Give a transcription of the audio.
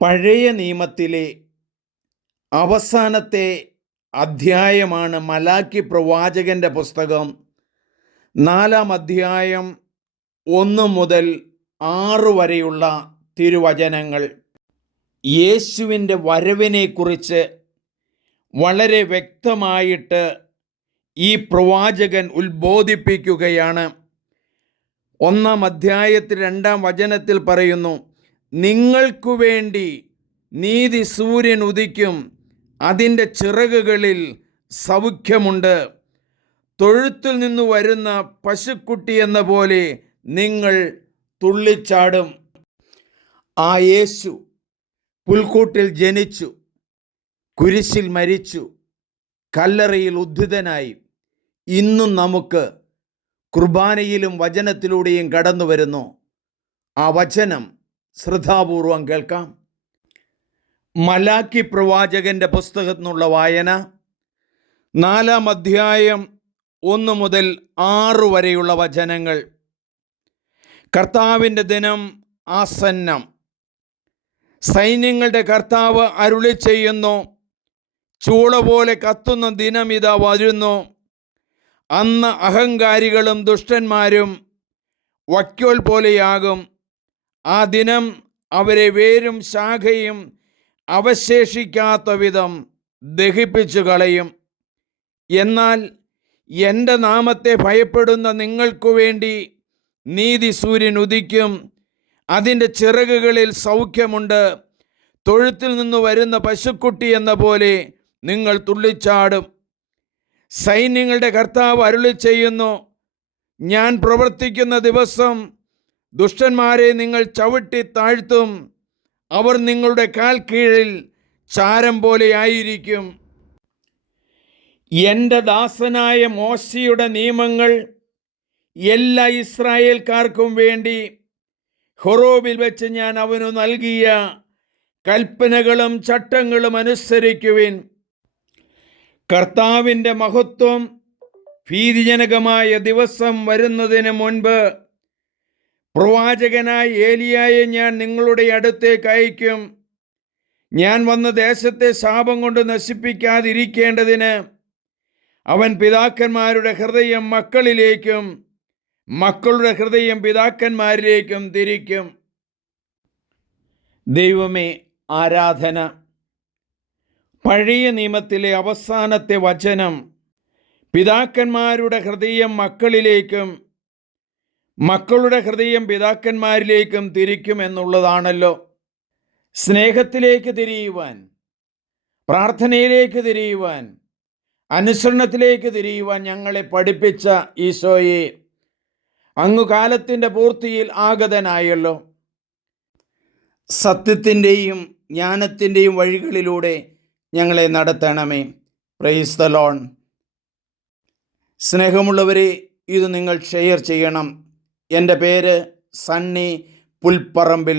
പഴയ നിയമത്തിലെ അവസാനത്തെ അധ്യായമാണ് മലാക്കി പ്രവാചകൻ്റെ പുസ്തകം 4-ാം അധ്യായം 1 മുതൽ 6 വരെയുള്ള തിരുവചനങ്ങൾ. യേശുവിൻ്റെ വരവിനെക്കുറിച്ച് വളരെ വ്യക്തമായിട്ട് ഈ പ്രവാചകൻ ഉത്ബോധിപ്പിക്കുകയാണ്. 1-ാം അധ്യായത്തിൽ 2-ാം വചനത്തിൽ പറയുന്നു, നിങ്ങൾക്കു വേണ്ടി നീതി സൂര്യൻ ഉദിക്കും, അതിൻ്റെ ചിറകുകളിൽ സൗഖ്യമുണ്ട്. തൊഴുത്തിൽ നിന്ന് വരുന്ന പശുക്കുട്ടി എന്ന പോലെ നിങ്ങൾ തുള്ളിച്ചാടും. ആ യേശു പുൽക്കൂട്ടിൽ ജനിച്ചു, കുരിശിൽ മരിച്ചു, കല്ലറയിൽ ഉദ്ധിതനായി ഇന്നും നമുക്ക് കുർബാനയിലും വചനത്തിലൂടെയും കടന്നു വരുന്നു. ആ വചനം ശ്രദ്ധാപൂർവം കേൾക്കാം. മലാക്കി പ്രവാചകൻ്റെ പുസ്തകത്തിൽ നിന്നുള്ള വായന 4-ാം അധ്യായം 1 മുതൽ 6 വരെയുള്ള വചനങ്ങൾ. കർത്താവിൻ്റെ ദിനം ആസന്നം. സൈന്യങ്ങളുടെ കർത്താവ് അരുളി ചെയ്യുന്നു, ചൂള പോലെ കത്തുന്ന ദിനം ഇതാ വരുന്നു. അന്ന് അഹങ്കാരികളും ദുഷ്ടന്മാരും വയ്ക്കോൽ പോലെയാകും. ആ ദിനം അവരെ വേരും ശാഖയും അവശേഷിക്കാത്ത വിധം ദഹിപ്പിച്ചു കളയും. എന്നാൽ എൻ്റെ നാമത്തെ ഭയപ്പെടുന്ന നിങ്ങൾക്കു വേണ്ടി നീതി സൂര്യൻ ഉദിക്കും, അതിൻ്റെ ചിറകുകളിൽ സൗഖ്യമുണ്ട്. തൊഴുത്തിൽ നിന്ന് വരുന്ന പശുക്കുട്ടി എന്ന പോലെ നിങ്ങൾ തുള്ളിച്ചാടും. സൈന്യങ്ങളുടെ കർത്താവ് അരുളി ചെയ്യുന്നു, ഞാൻ പ്രവർത്തിക്കുന്ന ദിവസം ദുഷ്ടന്മാരെ നിങ്ങൾ ചവിട്ടി താഴ്ത്തും. അവർ നിങ്ങളുടെ കാൽ കീഴിൽ ചാരം പോലെ ആയിരിക്കും. എൻ്റെ ദാസനായ മോശയുടെ നിയമങ്ങൾ എല്ലാ ഇസ്രായേൽക്കാർക്കും വേണ്ടി ഹോറേബിൽ വെച്ച് ഞാൻ അവനു നൽകിയ കൽപ്പനകളും ചട്ടങ്ങളും അനുസരിക്കുവിൻ. കർത്താവിൻ്റെ മഹത്വം ഭീതിജനകമായ ദിവസം വരുന്നതിന് മുൻപ് പ്രവാചകനായ ഏലിയായെ ഞാൻ നിങ്ങളുടെ അടുത്തേക്ക് അയക്കും. ഞാൻ വന്ന ദേശത്തെ ശാപം കൊണ്ട് നശിപ്പിക്കാതിരിക്കേണ്ടതിന് അവൻ പിതാക്കന്മാരുടെ ഹൃദയം മക്കളിലേക്കും മക്കളുടെ ഹൃദയം പിതാക്കന്മാരിലേക്കും തിരിക്കും. ദൈവമേ, ആരാധന. പഴയ നിയമത്തിലെ അവസാനത്തെ വചനം പിതാക്കന്മാരുടെ ഹൃദയം മക്കളിലേക്കും മക്കളുടെ ഹൃദയം പിതാക്കന്മാരിലേക്കും തിരിക്കും എന്നുള്ളതാണല്ലോ. സ്നേഹത്തിലേക്ക് തിരിയുവാൻ, പ്രാർത്ഥനയിലേക്ക് തിരിയുവാൻ, അനുസരണത്തിലേക്ക് തിരിയുവാൻ ഞങ്ങളെ പഠിപ്പിച്ച ഈശോയെ, അങ്ങ് കാലത്തിൻ്റെ പൂർത്തിയിൽ ആഗതനായല്ലോ. സത്യത്തിൻ്റെയും ജ്ഞാനത്തിൻ്റെയും വഴികളിലൂടെ ഞങ്ങളെ നടത്തണമേ. Praise the Lord. സ്നേഹമുള്ളവരെ, ഇത് നിങ്ങൾ ഷെയർ ചെയ്യണം. എൻ്റെ പേര് സണ്ണി പുൽപ്പറമ്പിൽ.